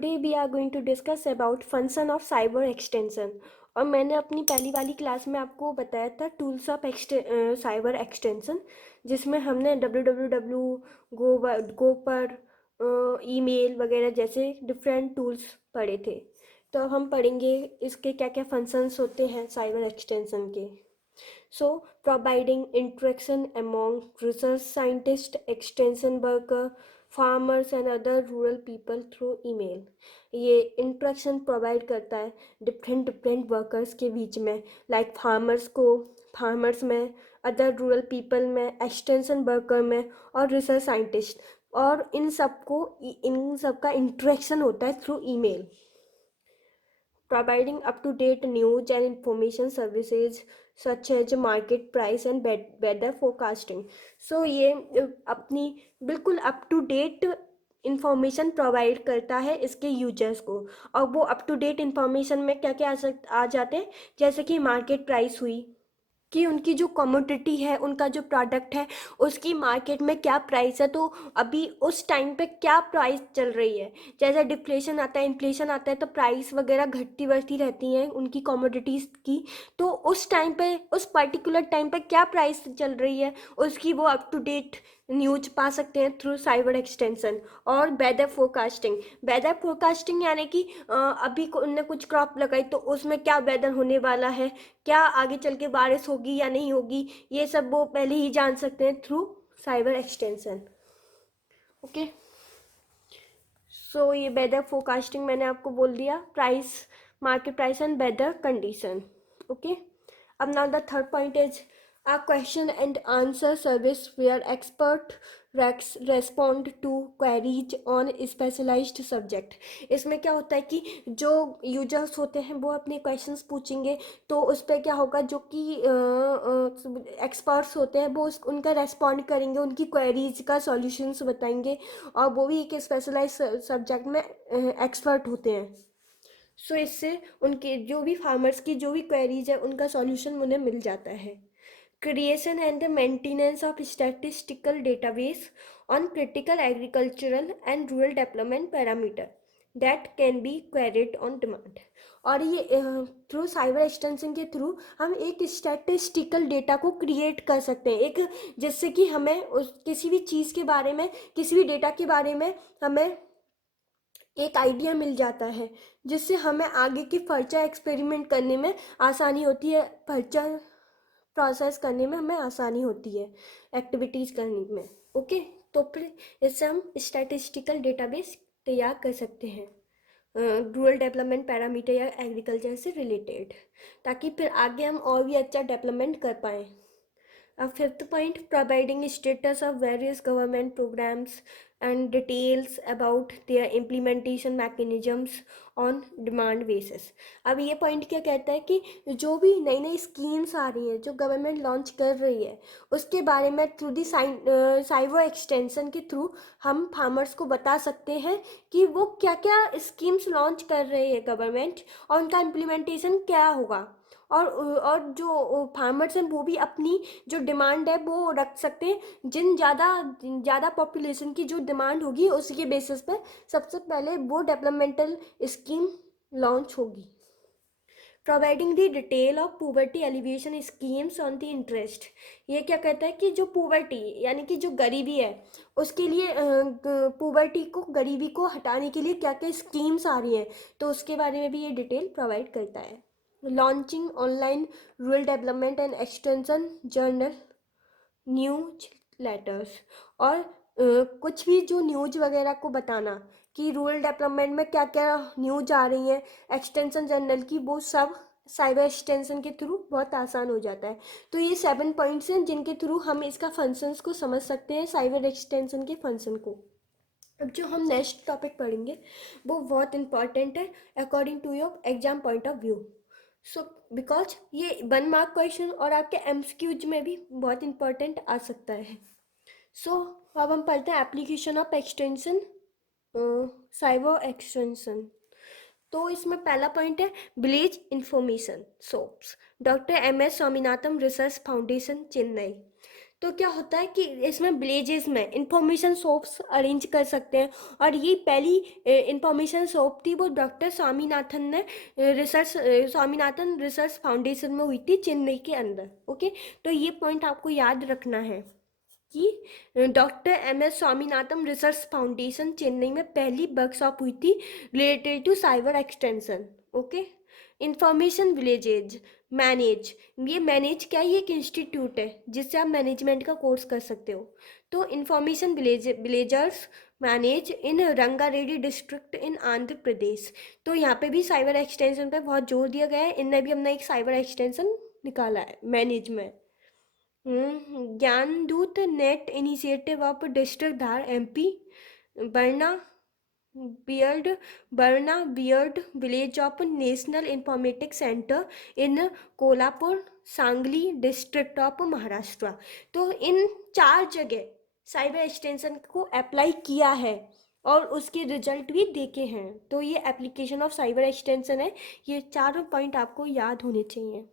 Today we are going to discuss about function of cyber extension। और मैंने अपनी पहली वाली क्लास में आपको बताया था टूल्स ऑफ साइबर एक्सटेंशन, जिसमें हमने www गो पर ईमेल वगैरह जैसे डिफरेंट टूल्स पढ़े थे। तो हम पढ़ेंगे इसके क्या क्या फंक्शंस होते हैं साइबर एक्सटेंशन के। So, providing interaction among research scientists, extension worker, farmers and other rural people through email। ये इंट्रैक्शन प्रोवाइड करता है डिफरेंट वर्कर्स के बीच में, लाइक फार्मर्स में, अदर रूरल पीपल में, एक्सटेंशन वर्कर में और रिसर्च साइंटिस्ट, और इन सबका इंट्रैक्शन होता है through email. Providing up-to-date news and information services such as market price and weather forecasting। So ये अपनी बिल्कुल up to date information provide करता है इसके यूजर्स को। और वो अप टू डेट इंफॉर्मेशन में क्या क्या आ जाते हैं, जैसे कि मार्केट प्राइस हुई, कि उनकी जो कमोडिटी है, उनका जो प्रोडक्ट है, उसकी मार्केट में क्या प्राइस है, तो अभी उस टाइम पे क्या प्राइस चल रही है। जैसे डिफ्लेशन आता है, इन्फ्लेशन आता है, तो प्राइस वगैरह घटती बढ़ती रहती हैं उनकी कमोडिटीज़ की। तो उस टाइम पे, उस पर्टिकुलर टाइम पे क्या प्राइस चल रही है, उसकी वो अप टू डेट न्यूज पा सकते हैं थ्रू साइबर एक्सटेंशन। और वेदर फोरकास्टिंग यानी कि अभी उनने कुछ क्रॉप लगाई तो उसमें क्या वेदर होने वाला है, क्या आगे चल के बारिश होगी या नहीं होगी, ये सब वो पहले ही जान सकते हैं through cyber extension. Okay, so ये वेदर फोरकास्टिंग मैंने आपको बोल दिया, market price and weather condition. Okay, अब now the third point is a question and answer service where expert respond to queries on specialized subject। इसमें क्या होता है कि जो यूजर्स होते हैं वो अपने क्वेश्चंस पूछेंगे, तो उस पर क्या होगा, जो कि एक्सपर्ट्स होते हैं वो उनका रेस्पॉन्ड करेंगे, उनकी क्वेरीज का सॉल्यूशंस बताएंगे, और वो भी एक स्पेशलाइज सब्जेक्ट में एक्सपर्ट होते हैं। सो इससे उनके जो भी फार्मर्स की जो भी क्वेरीज है उनका सॉल्यूशन उन्हें मिल जाता है। Creation and the maintenance of statistical database on critical agricultural and rural development parameter that can be queried on demand। और ये थ्रू साइबर एक्सटेंशन के थ्रू हम एक स्टैटिस्टिकल डेटा को क्रिएट कर सकते हैं, एक जिससे कि हमें किसी भी चीज़ के बारे में, किसी भी डेटा के बारे में हमें एक आइडिया मिल जाता है, जिससे हमें आगे के फर्दर एक्सपेरिमेंट करने में आसानी होती है, फर्दर प्रोसेस करने में हमें आसानी होती है, एक्टिविटीज़ करने में। ओके, तो फिर इससे हम स्टैटिस्टिकल डेटाबेस तैयार कर सकते हैं रूरल डेवलपमेंट पैरामीटर या एग्रीकल्चर से रिलेटेड, ताकि फिर आगे हम और भी अच्छा डेवलपमेंट कर पाएँ। Fifth point, providing status of various government programs and details about their implementation mechanisms on demand basis। अब ये पॉइंट क्या कहता है कि जो भी नई नई स्कीम्स आ रही हैं, जो गवर्नमेंट लॉन्च कर रही है, उसके बारे में थ्रू दी साइबर एक्सटेंशन के थ्रू हम फार्मर्स को बता सकते हैं कि वो क्या क्या स्कीम्स लॉन्च कर रही है गवर्नमेंट, और उनका इम्प्लीमेंटेशन क्या होगा। और जो फार्मर्स हैं वो भी अपनी जो डिमांड है वो रख सकते हैं, ज़्यादा पॉपुलेशन की जो डिमांड होगी उसके बेसिस पे सबसे पहले वो डेवलपमेंटल स्कीम लॉन्च होगी। Providing the detail of poverty alleviation schemes on the interest. ये क्या कहता है कि जो पुवर्टी यानी कि जो गरीबी है, उसके लिए गरीबी को हटाने के लिए क्या क्या स्कीम्स आ रही हैं, तो उसके बारे में भी ये डिटेल प्रोवाइड करता है। Launching online rural development and extension journal news letters. और कुछ भी जो न्यूज वगैरह को बताना कि रूरल डेवलपमेंट में क्या क्या न्यूज आ रही हैं एक्सटेंशन जर्नल की, वो सब साइबर एक्सटेंशन के थ्रू बहुत आसान हो जाता है। तो ये 7 पॉइंट्स हैं जिनके थ्रू हम इसका फंक्शंस को समझ सकते हैं, साइबर एक्सटेंशन के फंक्शन को। अब जो हम नेक्स्ट टॉपिक पढ़ेंगे वो बहुत इंपॉर्टेंट है according to your exam point of view. So because ये 1 मार्क क्वेश्चन और आपके एमसीक्यूज में भी बहुत इंपॉर्टेंट आ सकता है। सो अब हम पढ़ते हैं application of extension cyber extension. तो इसमें पहला पॉइंट है village information shops, doctor M S Swaminathan research foundation Chennai. तो क्या होता है कि इसमें विलेजेस में इंफॉर्मेशन शॉप्स अरेंज कर सकते हैं, और ये पहली इंफॉर्मेशन शॉप थी वो डॉक्टर स्वामीनाथन ने रिसर्च स्वामीनाथन रिसर्च फाउंडेशन में हुई थी चेन्नई के अंदर। ओके, तो ये पॉइंट आपको याद रखना है कि doctor M S Swaminathan research foundation Chennai में पहली वर्कशॉप हुई थी related to cyber extension. Okay, information villages manage, ये मैनेज क्या है, ये एक इंस्टीट्यूट है जिससे आप मैनेजमेंट का कोर्स कर सकते हो। तो information villagers manage in Rangareddy district in Andhra Pradesh. तो यहाँ पे भी साइबर एक्सटेंशन पे बहुत जोर दिया गया है, इनने भी अपना एक साइबर एक्सटेंशन निकाला है मैनेज में। Gyandoot net initiative of district Dhar MP, Barna beard Barna beard village of national informatics centre in Kolhapur Sangli district of Maharashtra. तो इन 4 जगह साइबर एक्सटेंशन को अप्लाई किया है और उसके रिजल्ट भी देखे हैं। तो ये एप्लीकेशन ऑफ साइबर एक्सटेंशन है, ये चारों पॉइंट आपको याद होने चाहिए।